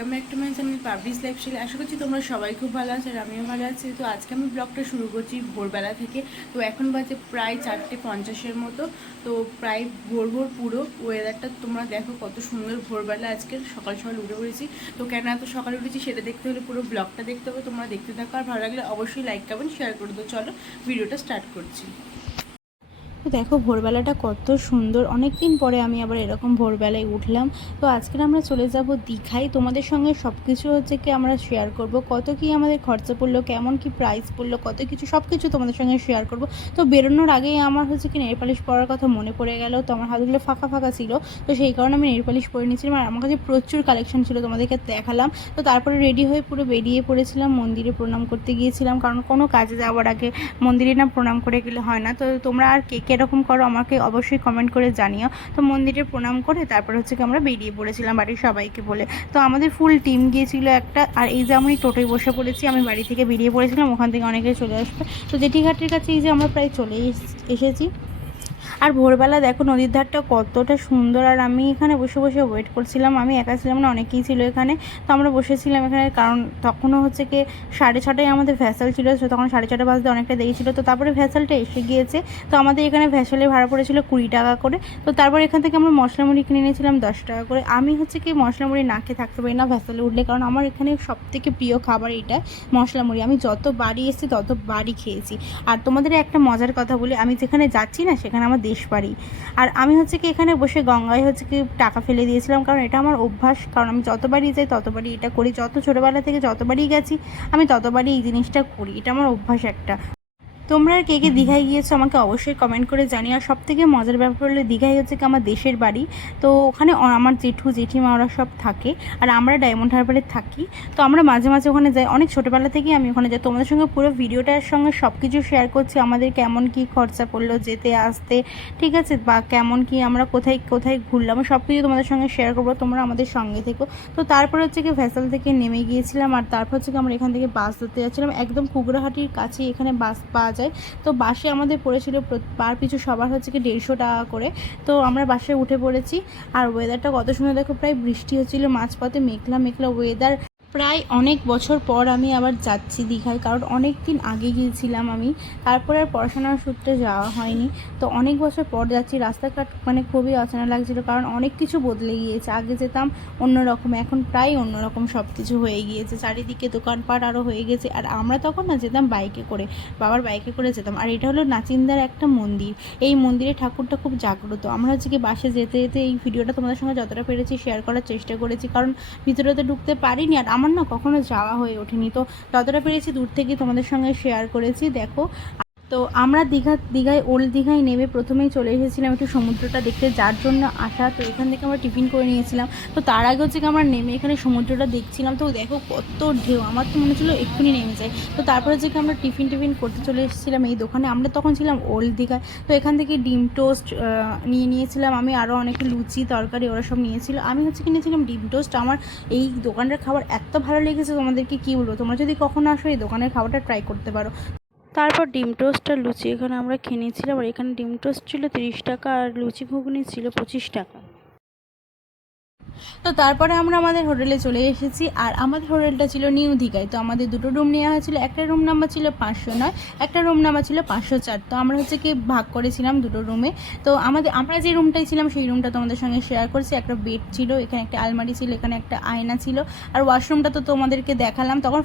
Welcome back to my channel publish lifestyle. আশা করছি তোমরা সবাই খুব ভালো আছো আর আমিও ভালো আছি। তো আজকে আমি ব্লগটা শুরু করছি ভোরবেলা থেকে। তো এখন বাজে প্রায় 4:50 মতো। তো প্রায় ভোর পুরো ওয়েদারটা তোমরা দেখো কত সুন্দর ভোরবেলা। আজকে সকাল সকাল উঠে পড়েছি। তো কেন এত সকালে উঠেছি সেটা দেখতে হলে পুরো ব্লগটা দেখতে হবে। তোমরা দেখতে থাকো, আর ভালো লাগলে অবশ্যই লাইক কমেন্ট শেয়ার করে দাও। চলো ভিডিওটা স্টার্ট করছি। তো দেখো ভোরবেলাটা কত সুন্দর, অনেক দিন পরে আমি আবার এরকম ভোরবেলায় উঠলাম। তো আজকে আমরা চলে যাব দীঘায়। তোমাদের সঙ্গে সব কিছু হচ্ছে কি আমরা শেয়ার করব, কত কি আমাদের খরচা পড়লো, কেমন কি প্রাইস পড়লো, কত কিছু সব কিছু তোমাদের সঙ্গে শেয়ার করব। তো বেরোনোর আগেই আমার হচ্ছে কি নেল পালিশ পরার কথা মনে পড়ে গেল। তো আমার হাতগুলো ফাঁকা ফাঁকা ছিল, তো সেই কারণে আমি নেল পালিশ পরে নিয়েছিলাম। আর আমার কাছে প্রচুর কালেকশন ছিল, তোমাদেরকে দেখালাম। তো তারপরে রেডি হয়ে পুরো বেরিয়ে পড়েছিলাম, মন্দিরে প্রণাম করতে গিয়েছিলাম, কারণ কোনো কাজে যাওয়ার আগে মন্দিরে না প্রণাম করে গেলে হয় না। তো তোমরা আর কে এরকম করো আমাকে অবশ্যই কমেন্ট করে জানিও। তো মন্দিরে প্রণাম করে তারপর হচ্ছে কি আমরা বেরিয়ে পড়েছিলাম বাড়ির সবাইকে বলে। তো আমাদের ফুল টিম গিয়েছিল একটা। আর এই যে আমি টোটোয় বসে পড়েছি, আমি বাড়ি থেকে বেরিয়ে পড়েছিলাম, ওখান থেকে অনেকে চলে আসবে। তো জেঠিঘাটের কাছে এই যে আমরা প্রায় চলে এসেছি। আর ভোরবেলা দেখো নদীর ধারটা কতটা সুন্দর। আর আমি এখানে বসে বসে ওয়েট করছিলাম, আমি একা ছিলাম না, অনেকেই ছিল এখানে। তো আমরা বসেছিলাম এখানে, কারণ তখনও হচ্ছে কি 6:30টায় আমাদের ভ্যাসাল ছিল। তখন 6:30 বাজতে অনেকটা দেরি ছিল। তো তারপরে ভ্যাসালটা এসে গিয়েছে। তো আমাদের এখানে ভ্যাসালে ভাড়া পড়েছিল 20 টাকা করে। তো তারপর এখান থেকে আমরা মশলা মুড়ি কিনে নিয়েছিলাম 10 টাকা করে। আমি হচ্ছে কি মশলা মুড়ি না খেয়ে থাকতে পারি না ভ্যাসালে উঠলে, কারণ আমার এখানে সবথেকে প্রিয় খাবার এটা মশলা মুড়ি। আমি যত বাড়ি এসেছি তত বাড়ি খেয়েছি। আর তোমাদের একটা মজার কথা বলি, আমি যেখানে যাচ্ছি না সেখানে আমার দেশ বাড়ি। আর আমি হচ্ছে কি এখানে বসে গঙ্গায় হচ্ছে কি টাকা ফেলে দিয়েছিলাম, কারণ এটা আমার অভ্যাস। কারণ আমি যতবারই যাই ততবারই এটা করি, যত ছোটোবেলা থেকে যতবারই গেছি আমি ততবারই এই জিনিসটা করি। এটা আমার অভ্যাস একটা। তোমরা আর কে কে দীঘায় গিয়েছো আমাকে অবশ্যই কমেন্ট করে জানিও। আর সবথেকে মজার ব্যাপার হলো দীঘায় হচ্ছে কি আমার দেশের বাড়ি। তো ওখানে আমার জেঠু জেঠিমা ওরা সব থাকে, আর আমরা ডায়মন্ড হারবারে থাকি। তো আমরা মাঝে মাঝে ওখানে যাই, অনেক ছোটোবেলা থেকেই আমি ওখানে যাই। তোমাদের সঙ্গে পুরো ভিডিওটার সঙ্গে সব কিছু শেয়ার করছি, আমাদের কেমন কি খরচা পড়লো যেতে আসতে, ঠিক আছে, বা কেমন কি আমরা কোথায় কোথায় ঘুরলাম, সব কিছু তোমাদের সঙ্গে শেয়ার করবো। তোমরা আমাদের সঙ্গে থেকো। তো তারপরে হচ্ছে কি ভ্যাসাল থেকে নেমে গিয়েছিলাম, আর তারপর হচ্ছে কি আমরা এখান থেকে বাস ধরতে যাচ্ছিলাম। একদম কুগড়াহাটির কাছে এখানে বাস পাওয়া যায়। তো বাসে আমাদের পড়েছিল পার পিছু সবার হচ্ছে কি 150 টাকা করে। তো আমরা বাসে উঠে পড়েছি। আর ওয়েদারটা কত সুন্দর দেখো, প্রায় বৃষ্টি হচ্ছিল, মাঝপথে মেঘলা মেঘলা ওয়েদার। প্রায় অনেক বছর পর আমি আবার যাচ্ছি দীঘায়, কারণ অনেক দিন আগে গিয়েছিলাম আমি, তারপরে আর পড়াশোনার সূত্রে যাওয়া হয়নি। তো অনেক বছর পর যাচ্ছি। রাস্তাঘাট মানে খুবই অচেনা লাগছিল, কারণ অনেক কিছু বদলে গিয়েছে। আগে যেতাম অন্যরকম, এখন প্রায় অন্যরকম সব কিছু হয়ে গিয়েছে। চারিদিকে দোকানপাট আরও হয়ে গেছে। আর আমরা তখন না যেতাম বাইকে করে, বাবার বাইকে করে যেতাম। আর এটা হলো নাচিন্দার একটা মন্দির। এই মন্দিরে ঠাকুরটা খুব জাগ্রত। আমরা হচ্ছে কি বাসে যেতে যেতে এই ভিডিওটা তোমাদের সঙ্গে যতটা পেরেছি শেয়ার করার চেষ্টা করেছি, কারণ ভিতরেতে ঢুকতে পারিনি আর আমার না কখনো যাওয়া হয়ে ওঠেনি। তো যতটা পেরেছি দূর থেকে তোমাদের সঙ্গে শেয়ার করেছি। দেখো, তো আমরা দীঘায় ওল্ড দীঘায় নেমে প্রথমেই চলে এসেছিলাম একটু সমুদ্রটা দেখতে, যার জন্য আসা। তো এখান থেকে আমরা টিফিন করে নিয়েছিলাম। তো তার আগে হচ্ছে কি আমরা নেমে এখানে সমুদ্রটা দেখছিলাম। তো দেখো কত ঢেউ, আমার তো মনে হচ্ছিলো এক্ষুনি নেমে যায়। তো তারপরে হচ্ছে কি আমরা টিফিন করতে চলে এসেছিলাম এই দোকানে। আমরা তখন ছিলাম ওল্ড দীঘায়। তো এখান থেকে ডিম টোস্ট নিয়ে নিয়েছিলাম আমি, আরও অনেকে লুচি তরকারি ওরা সব নিয়েছিল। আমি হচ্ছে কিনেছিলাম ডিম টোস্ট। আমার এই দোকানটার খাবার এত ভালো লেগেছে তোমাদেরকে কী বলবো। তোমরা যদি কখনো আসো এই দোকানের খাবারটা ট্রাই করতে পারো। তারপর ডিম টোস্ট আর লুচি এখানে আমরা খেয়ে নিয়েছিলাম। আর এখানে ডিম টোস্ট ছিল 30 টাকা আর লুচি ঘুগনি ছিল 25 টাকা। তো তারপরে আমরা আমাদের হোটেলে চলে এসেছি। আর আমাদের হোটেলটা ছিল নিউ দীঘায়। তো আমাদের দুটো রুম নেওয়া হয়েছিল, একটা রুম নাম্বার ছিল 509, একটা রুম নাম্বার ছিল 504। তো আমরা হচ্ছে কি ভাগ করেছিলাম দুটো রুমে। তো আমরা যে রুমটাই ছিলাম সেই রুমটা তোমাদের সঙ্গে শেয়ার করছি। একটা বেড ছিল, এখানে একটা আলমারি ছিল, এখানে একটা আয়না ছিল, আর ওয়াশরুমটা তো তোমাদেরকে দেখালাম তখন।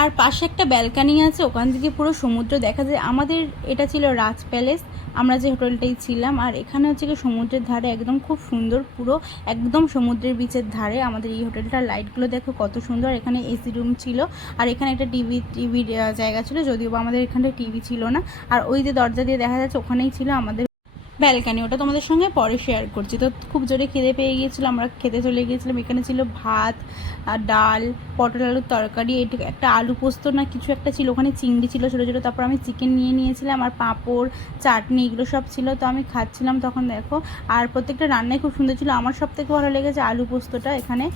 আর পাশে একটা ব্যালকানি আছে, ওখান থেকে পুরো সমুদ্র দেখা যায়। আমাদের এটা ছিল রাজ প্যালেস, আমরা যে হোটেলটাই ছিলাম। আর এখানে হচ্ছে কি সমুদ্রের ধারে একদম খুব সুন্দর, পুরো একদম সমুদ্রের বিচের ধারে আমাদের এই হোটেলটা। লাইটগুলো দেখো কত সুন্দর। এখানে এসি রুম ছিল, আর এখানে একটা টিভির জায়গা ছিল, যদিও বা আমাদের এখানে টিভি ছিল না। আর ওই যে দরজা দিয়ে দেখা যাচ্ছে ওখানেই ছিল আমাদের ব্যালকানি, ওটা তোমাদের সঙ্গে পরে শেয়ার করছি। তো খুব জোরে খিদে পেয়ে গিয়েছিলো, আমরা খেতে চলে গিয়েছিলাম। এখানে ছিল ভাত আর ডাল, পটল আলুর তরকারি, একটা আলু পোস্ত না কিছু একটা ছিল, ওখানে চিংড়ি ছিল ছোটো ছোটো। তারপর আমি চিকেন নিয়ে নিয়েছিলাম, আর পাঁপড় চাটনি এগুলো সব ছিল। তো আমি খাচ্ছিলাম তখন দেখো। আর প্রত্যেকটা রান্নাই খুব সুন্দর ছিল। আমার সব থেকে ভালো লেগেছে আলু পোস্তটা এখানে।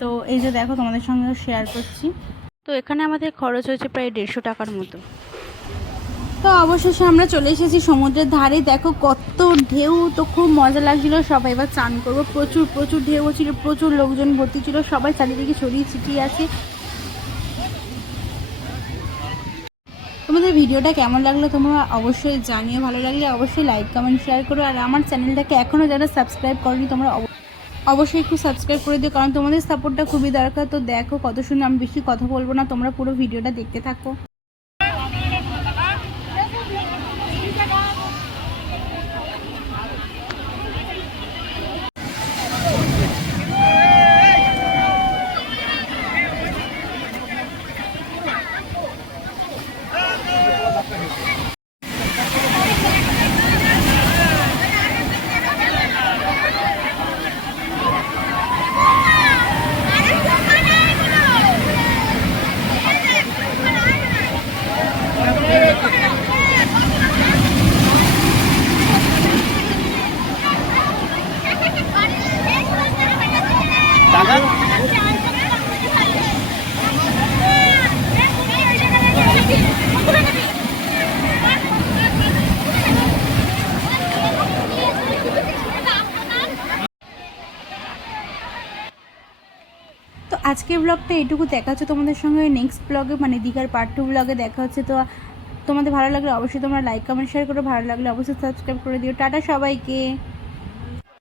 তো এই যে দেখো তোমাদের সঙ্গে শেয়ার করছি। তো এখানে আমাদের খরচ হয়েছে প্রায় 150 টাকার মতো। তো তো অবশেষে আমরা চলে এসেছি সমুদ্রের ধারে। দেখো কত ঢেউ, তো খুব মজা লাগছিল। সবাই এবার চান করবো, প্রচুর প্রচুর ঢেউ ছিল, প্রচুর লোকজন ভর্তি ছিল, সবাই চারিদিকে ছড়িয়ে ছিটিয়ে আছে। তোমাদের ভিডিওটা কেমন লাগলো তোমরা অবশ্যই জানিও, ভালো লাগলে অবশ্যই লাইক কমেন্ট শেয়ার করো। আর আমার চ্যানেলটাকে এখনও যারা সাবস্ক্রাইব করনি তোমরা অবশ্যই একটু সাবস্ক্রাইব করে দিও, কারণ তোমাদের সাপোর্টটা খুবই দরকার। তো দেখো কত সুন্দর, আমি বেশি কথা বলবো না, তোমরা পুরো ভিডিওটা দেখতে থাকো। তো আজকের ব্লগটা এটুকু, দেখা হচ্ছে তোমাদের সঙ্গে নেক্সট ব্লগে, মানে দীঘার পার্ট 2 ব্লগে দেখা হচ্ছে। তো তোমাদের ভালো লাগলে অবশ্যই তোমরা লাইক কমেন্ট শেয়ার করো, ভালো লাগলে অবশ্যই সাবস্ক্রাইব করে দিও। টাটা সবাইকে।